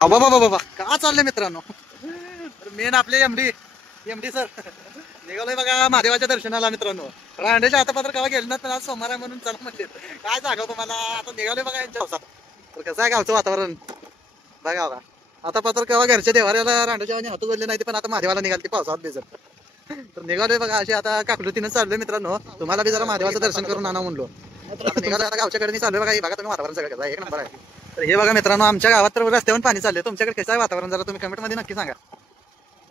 बाबा बाबा का चाललंय मित्रांनो. मेन आपले एमडी सर निघालोय बघा महादेवाच्या दर्शनाला मित्रांनो. रांडेच्या हातापात्र केव्हा गेले ना तर आज सोमवार आहे म्हणून चला म्हणले. काय सांगा तुम्हाला, आता निघालोय बघा यांच्या पावसात. तर कसं आहे गावचं वातावरण बघा बघा. आता पात्र केव्हा घरच्या देवाऱ्याला रांडेच्या हात जोडले नाही, पण आता महादेवाला निघाल ते पावसात भिजत. तर निघालोय बघा अशी आता काकलुतीनं चाललोय मित्रांनो. तुम्हाला बी जरा महादेवाचं दर्शन करून आणा म्हणलो. निघालो आता गावच्याकडे चाललोय बघा. बघा तुम्ही वातावरण सगळं एक नंबर आहे. तर हे बघा मित्रांनो, आमच्या गावात तर रस्त्यावरून पाणी चाललंय. तुमच्याकडे कसं आहे वातावरण जरा तुम्ही कमेंट मध्ये नक्की सांगा.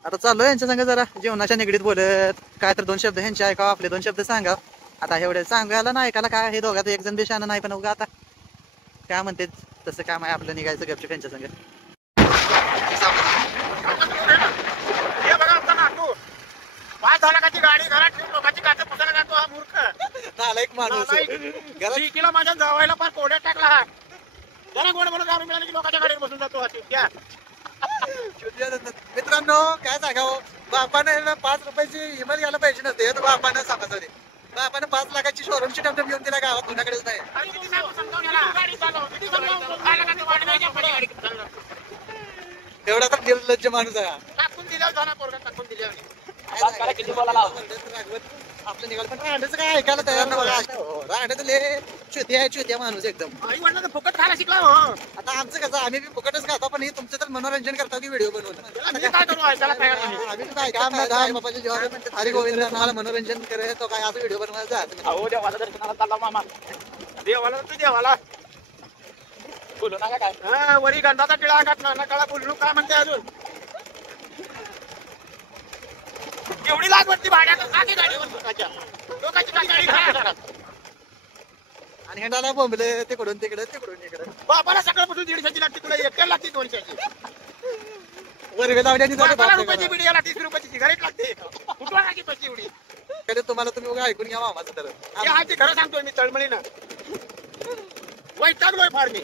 आता चाललोय यांच्या संग जरा जेवणाच्या निगडीत बोलत. काय तर दोन शब्द ह्यांचे ऐका, आपले दोन शब्द सांगा. आता एवढे सांगायला ना ऐकायला काय, हे दोघात एक जण देशानं नाही, पण उगा आता काय म्हणते तसं काम आहे आपलं. निघायचं गपचूप यांच्या संग. गाडी घरात ठेवून लोकांची काच पुसायला जातो हा मूर्ख नालायक माणूस. किलो माझ्या जवायला पण कोड्या टाकला हा. जरा गोड बोलत दारू मिळाली की लोकांच्या गाडीवर बसून जातो हा. मित्रांनो काय सांगावं, बापाने 5 रुपयाची इमेल घ्यायला पाहिजे नसते. तर बापानं सांगायचं नाही. बापाने 5 लाखाची शोरूमची टमटम घेऊन दिला गावात, कुणाकडेच नाही. एवढा तर निर्लज्ज माणूस आहे. टाकून दिल्यावर जाणार पोरगा टाकून दिल्यावर आपलं निघाल, पण रांडेचं काय ऐकायला तयार नाही बघा. रांडेचं लय चुत्या माणूस एकदम. आई वडिलांना फुकट खायला शिकला हो. आता आमचं कसं, आम्ही बी फुकटच खातो, पण हे तुमचं तर मनोरंजन करता की व्हिडिओ बनवून. मी काय करू ऐकायला तयार नाही. आम्ही काय काम नाही. बाबाच्या जेव्हा म्हणते हरी गोविंद आम्हाला मनोरंजन करायचं, काय असं व्हिडिओ बनवायचा. अहो देवाला दर्शनाला चालला मामा. देवाला तू देवाला बोलू नका काय. हा वरी गंधाचा टिळा घातला ना कळा बोलू काय म्हणते अजून. एवढी लाज वाटते भाड्यात गाडीवर लोकांची गाडी खा. आणि हेंडाला बोंबले तिकडून तिकडे तिकडून इकडे. बापाला सकाळपासून 150ची लागते, तुला एकट्याला लागते 200ची. वरवे लावण्याने बापाला रुपयाची बिडी याला 30 रुपयाची सिगारेट लागते. कुठला लागते पैसे एवढी. तुम्हाला तुम्ही उगा ऐकून घ्या मामाचं तर. हा ते खरं सांगतोय मी तळमळीनं वैतागलोय फार मी.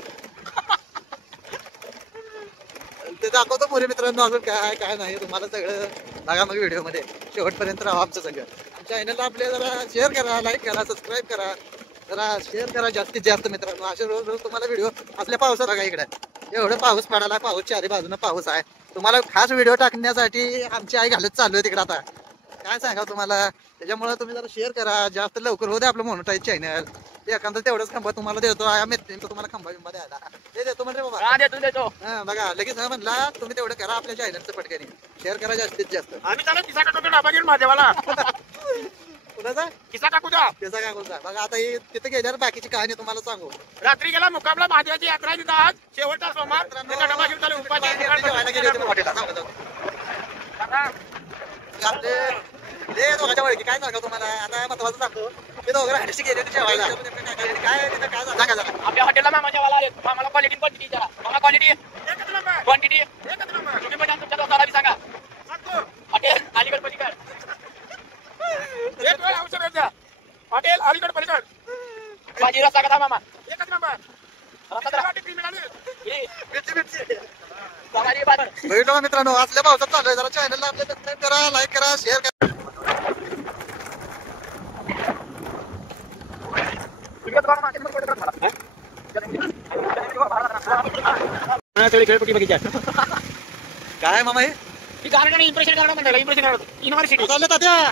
ते दाखवतो पुरे मित्रांनो. अजून काय काय नाही तुम्हाला सगळं बघा मग व्हिडिओ मध्ये शेवटपर्यंत राहा आमचं सगळं. चॅनलला आपले जरा शेअर करा, लाईक करा, सबस्क्राईब करा, जरा शेअर करा जास्तीत जास्त मित्रांनो. असे रोज रोज तुम्हाला व्हिडिओ असल्या पावसात बघा इकडे एवढं पाऊस पडायला, पाऊस चारी बाजूनं पाऊस आहे. तुम्हाला खास व्हिडिओ टाकण्यासाठी आमची आई घालत चालू आहे तिकडे. आता काय सांगा तुम्हाला, त्याच्यामुळे तुम्ही जरा शेअर करा. जास्त लवकर होते आपलं मोनोटाईज चॅनल. एखादं तेवढंच खंबा तुम्हाला देतो. तुम्हाला खंबा बिंबा द्यायला ते देतो म्हणजे बाबा. देतो हा बघा लगेच हा म्हणला तुम्ही तेवढं करा आपल्या चॅनलचं पटकनी शेअर करा जास्तीत जास्त. आम्ही त्याला किसा टाकतो डाबा घेऊन महादेवाला. कुणाचा किसा टाकू द्या त्याचा काय बोलता बघा. आता हे तिथे गेल्यावर बाकीची कहाणी तुम्हाला सांगू. रात्री गेला मुकाबला महादेवाची यात्रा आहे तिथं आज शेवटचा सोमवार. त्याचा डबा घेऊन चालू उपाशी ते दोघांच्या वळखी काय सांगा तुम्हाला. आता महत्वाचं सांगतो, ते दोघं राहण्याशी गेले जेवायला. काय तिथं काय सांगा जरा. आपल्या हॉटेलला मामा जेवायला आले. मामाला क्वालिटी क्वांटिटी जरा. मामा क्वालिटी क्वांटिटी तुम्ही पण तुमच्या दोस्ताला बी सांगा. हॉटेल अलीगड पलीकड एक वेळ औषध द्या. हॉटेल अलीगड पलीकड भाजी रस्सा कथा मामा एकच नंबर. भेटू का मित्रांनो. असल्या पावसात चालू आहे. जरा चॅनलला आपल्या सबस्क्राईब करा, लाईक करा, शेअर करा. खेळपट्टी बघितली काय मामा हे गार्डन इम्प्रेशन गार्डन म्हणलं. इम्प्रेशन गार्डन युनिव्हर्सिटी चाललं तात्या.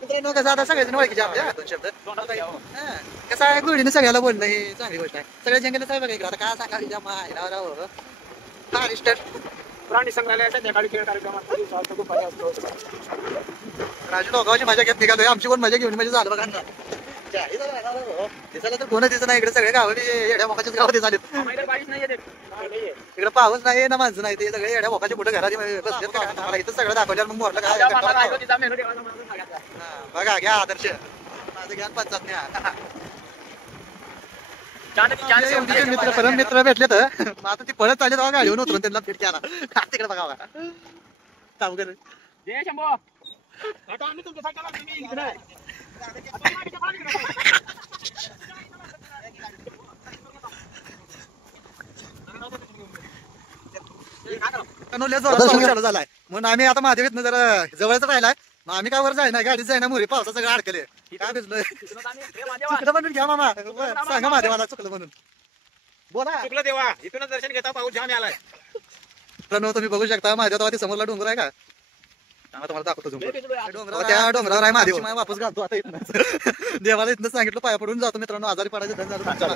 मित्रांनो कसं आता सगळ्याजण ओळखीचे आपल्या दोन शब्द. कसं आहे गुढीने सगळ्याला बोलणं ही चांगली गोष्ट आहे. सगळ्या जंगलात आहे बघा इकडे. आता काय सांगा प्राणी संग्रहालय संध्याकाळी खेळ कार्यक्रमात राजू दोघांची मजा घेत निघालोय. आमची कोण मजा घेऊन म्हणजे झालं बघा ना. दिसायला तर कोण दिसत नाही इकडे. सगळे गावात येड्या मोकाच्याच गावात झाले. इकडे पाऊस नाही ना माणसं नाही. ते सगळे येड्या मोकाचे कुठे घरात बसले. मला इथं सगळं दाखवल्यावर मग मोरलं काय बघा. घ्या आदर्श माझं ज्ञान पंचायत मित्र परम मित्र भेटले तर आता ती पळत चालले तेव्हा गाडीवर उतरून त्यांना फिट केला. तिकडे बघा बघा काम कर. झालाय म्हणून आम्ही आता महादेवीत जरा जवळच राहिलाय. मग आम्ही काय वर जाय ना, गाडीत जाय ना, मोरी पावसाचं सगळं अडकले. काय भिजलोय. चुकलं म्हणून घ्या मामा, सांगा महादेवाला चुकलं म्हणून. बोला चुकलं देवा, इथूनच दर्शन घेता पाऊस जाम आलाय. मित्रांनो तुम्ही बघू शकता माझ्या तेव्हा समोरला डोंगर आहे का आता तुम्हाला दाखवतो लय भिजलोय आज. डोंगरावर त्या डोंगरावर आहे महादेव माय वापस घालतो आता इथनं देवाला इथनं सांगितलं पाया पडून जातो मित्रांनो आजारी पडायचं धन झालं तुमच्याला.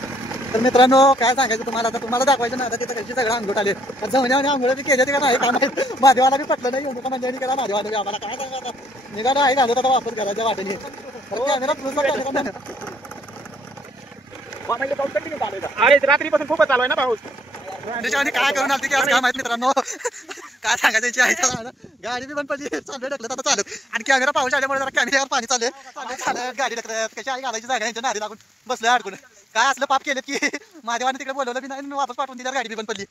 तर मित्रांनो काय सांगायचं तुम्हाला आता तुम्हाला दाखवायचं ना आता तिथं कशी सगळं अंगोट आले जवळ आंघोळ बी केले का नाही का नाही महादेवाला बी पटलं नाही एवढं म्हणजे केला महादेवाला बी आम्हाला काय सांगा आता निघाला आहे घालत आता वापस घालायच्या वाटेने तर कॅमेरा कॅमेरा अरे रात्रीपासून खूपच चालू आहे ना पाऊस. त्याच्याने काय करून आलती की आज काय माहित मित्रांनो काय सांगायचं याची आहे तर गाडी बी पण पडली चालू ढकलत आता चालत आणि कॅमेरा पाऊस आल्यामुळे जरा कॅमेऱ्यावर पाणी चाललंय गाडी ढकलत कशी आई घालायची जागा यांच्या नारी लागून बसलं अडकून काय असलं पाप केलं की महादेवाने तिकडे बोलवलं बी नाही वापस पाठवून दिल्यावर गाडी बी पण पडली